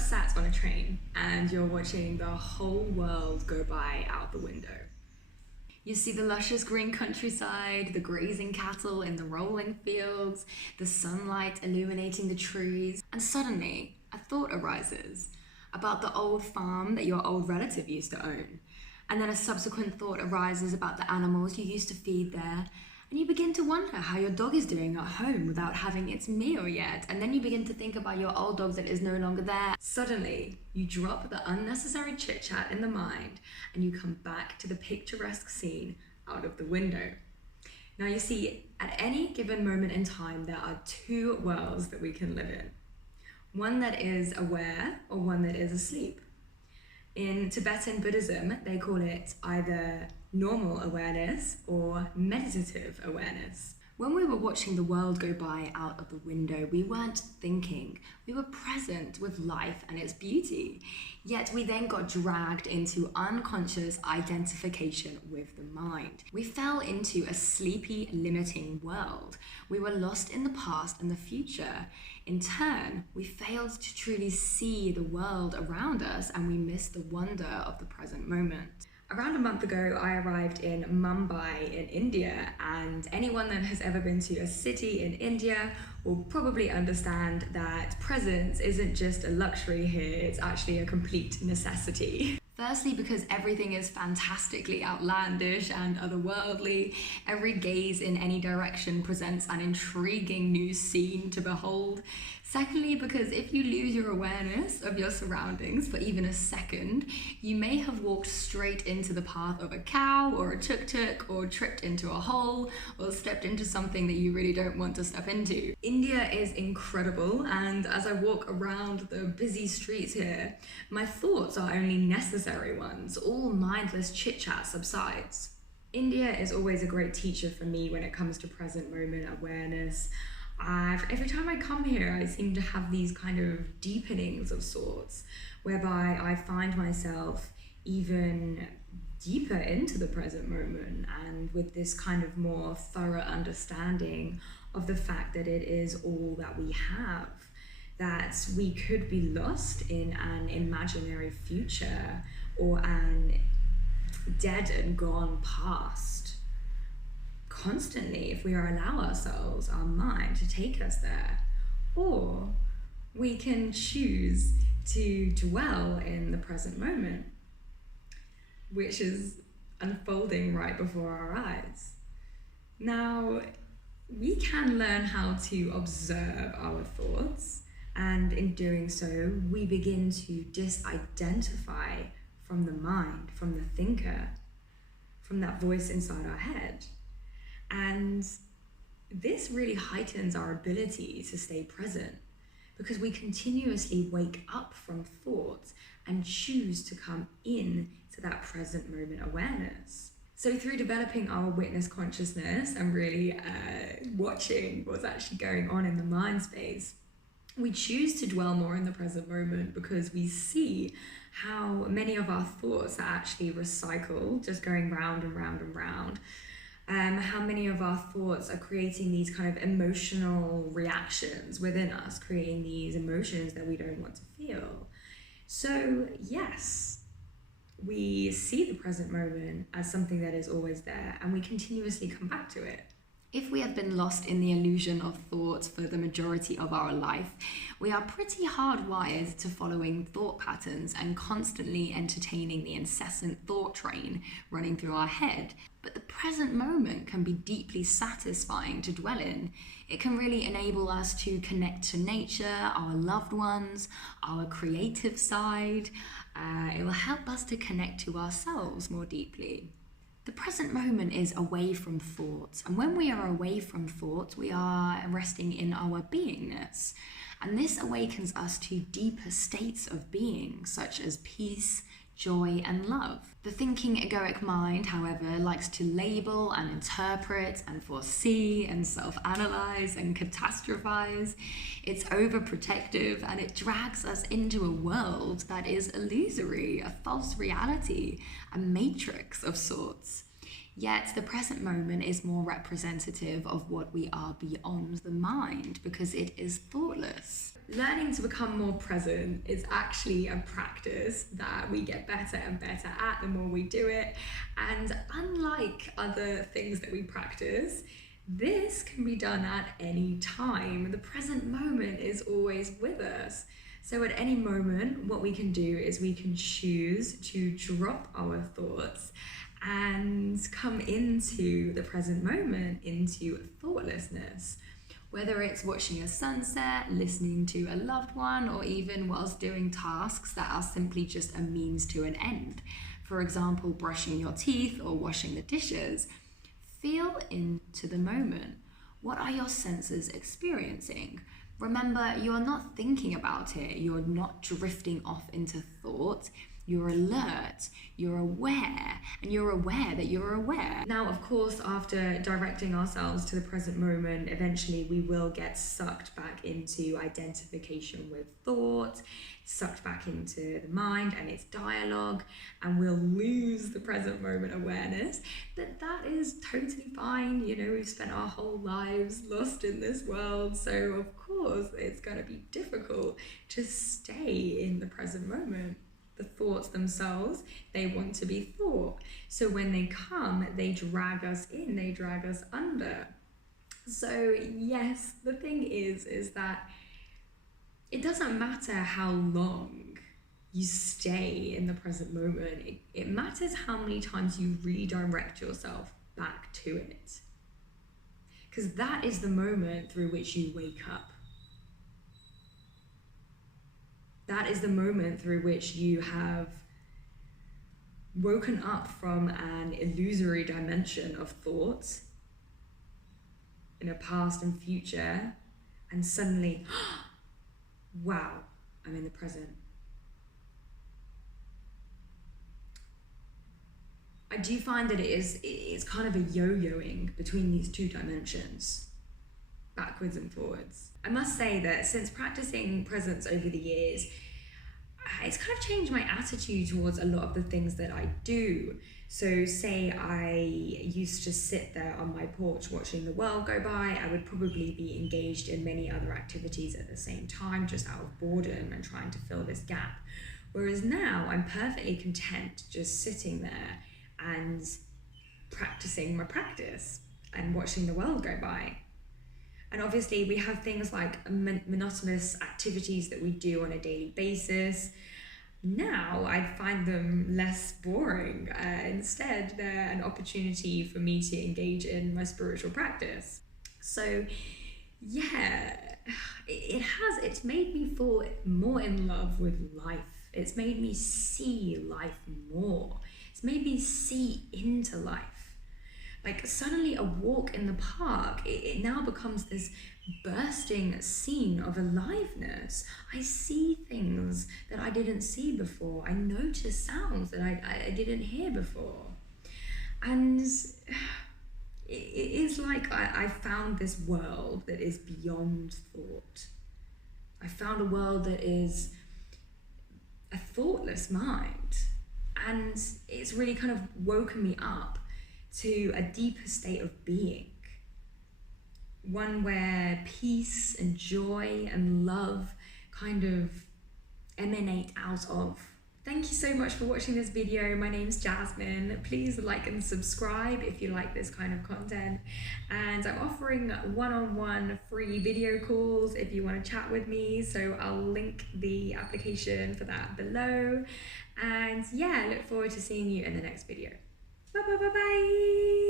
sat on a train and you're watching the whole world go by out the window. You see the luscious green countryside, the grazing cattle in the rolling fields, the sunlight illuminating the trees, and suddenly a thought arises about the old farm that your old relative used to own. And then a subsequent thought arises about the animals you used to feed there. And you begin to wonder how your dog is doing at home without having its meal yet. And then you begin to think about your old dog that is no longer there. Suddenly, you drop the unnecessary chit-chat in the mind and you come back to the picturesque scene out of the window. Now you see, at any given moment in time, there are two worlds that we can live in. One that is aware or one that is asleep. In Tibetan Buddhism, they call it either normal awareness or meditative awareness. When we were watching the world go by out of the window, we weren't thinking. We were present with life and its beauty. Yet we then got dragged into unconscious identification with the mind. We fell into a sleepy, limiting world. We were lost in the past and the future. In turn, we failed to truly see the world around us and we missed the wonder of the present moment. Around a month ago, I arrived in Mumbai in India, and anyone that has ever been to a city in India will probably understand that presence isn't just a luxury here, it's actually a complete necessity. Firstly, because everything is fantastically outlandish and otherworldly. Every gaze in any direction presents an intriguing new scene to behold. Secondly, because if you lose your awareness of your surroundings for even a second, you may have walked straight into the path of a cow or a tuk-tuk, or tripped into a hole, or stepped into something that you really don't want to step into. India is incredible, and as I walk around the busy streets here, my thoughts are only necessary ones. All mindless chit-chat subsides. India is always a great teacher for me when it comes to present moment awareness. Every time I come here, I seem to have these kind of deepenings of sorts, whereby I find myself even deeper into the present moment and with this kind of more thorough understanding of the fact that it is all that we have, that we could be lost in an imaginary future or an dead and gone past. Constantly, if we allow ourselves, our mind, to take us there. Or we can choose to dwell in the present moment, which is unfolding right before our eyes. Now, we can learn how to observe our thoughts, and in doing so, we begin to disidentify from the mind, from the thinker, from that voice inside our head. And this really heightens our ability to stay present because we continuously wake up from thoughts and choose to come in to that present moment awareness. So through developing our witness consciousness and really watching what's actually going on in the mind space, we choose to dwell more in the present moment because we see how many of our thoughts are actually recycled, just going round and round and round. How many of our thoughts are creating these kind of emotional reactions within us, creating these emotions that we don't want to feel. So yes, we see the present moment as something that is always there, and we continuously come back to it. If we have been lost in the illusion of thoughts for the majority of our life, we are pretty hardwired to following thought patterns and constantly entertaining the incessant thought train running through our head. But the present moment can be deeply satisfying to dwell in. It can really enable us to connect to nature, our loved ones, our creative side. It will help us to connect to ourselves more deeply. The present moment is away from thoughts, and when we are away from thoughts, we are resting in our beingness, and this awakens us to deeper states of being, such as peace, joy, and love. The thinking egoic mind, however, likes to label and interpret and foresee and self-analyze and catastrophize. It's overprotective and it drags us into a world that is illusory, a false reality, a matrix of sorts. Yet the present moment is more representative of what we are beyond the mind because it is thoughtless. Learning to become more present is actually a practice that we get better and better at the more we do it. And unlike other things that we practice, this can be done at any time. The present moment is always with us. So at any moment, what we can do is we can choose to drop our thoughts and come into the present moment, into thoughtlessness. Whether it's watching a sunset, listening to a loved one, or even whilst doing tasks that are simply just a means to an end. For example, brushing your teeth or washing the dishes. Feel into the moment. What are your senses experiencing? Remember, you are not thinking about it. You're not drifting off into thought. You're alert, you're aware, and you're aware that you're aware. Now, of course, after directing ourselves to the present moment, eventually we will get sucked back into identification with thought, sucked back into the mind and its dialogue, and we'll lose the present moment awareness. But that is totally fine. You know, we've spent our whole lives lost in this world, so of course it's going to be difficult to stay in the present moment. The thoughts themselves, they want to be thought. So when they come, they drag us in, they drag us under. So yes, the thing is that it doesn't matter how long you stay in the present moment. It matters how many times you redirect yourself back to it. Because that is the moment through which you wake up. That is the moment through which you have woken up from an illusory dimension of thoughts in a past and future, and suddenly, wow, I'm in the present. I do find that it's kind of a yo-yoing between these two dimensions, backwards and forwards. I must say that since practicing presence over the years, it's kind of changed my attitude towards a lot of the things that I do. So say I used to sit there on my porch watching the world go by, I would probably be engaged in many other activities at the same time, just out of boredom and trying to fill this gap. Whereas now I'm perfectly content just sitting there and practicing my practice and watching the world go by. And obviously we have things like monotonous activities that we do on a daily basis. Now I find them less boring. Instead, they're an opportunity for me to engage in my spiritual practice. So yeah, it's made me fall more in love with life. It's made me see life more. It's made me see into life. Like suddenly a walk in the park, it now becomes this bursting scene of aliveness. I see things that I didn't see before. I notice sounds that I didn't hear before. And it is like I found this world that is beyond thought. I found a world that is a thoughtless mind. And it's really kind of woken me up to a deeper state of being, one where peace and joy and love kind of emanate out of. Thank you so much for watching this video. My name's Jasmine. Please like and subscribe if you like this kind of content. And I'm offering one-on-one free video calls if you want to chat with me. So I'll link the application for that below. And yeah, I look forward to seeing you in the next video. Bye bye bye bye.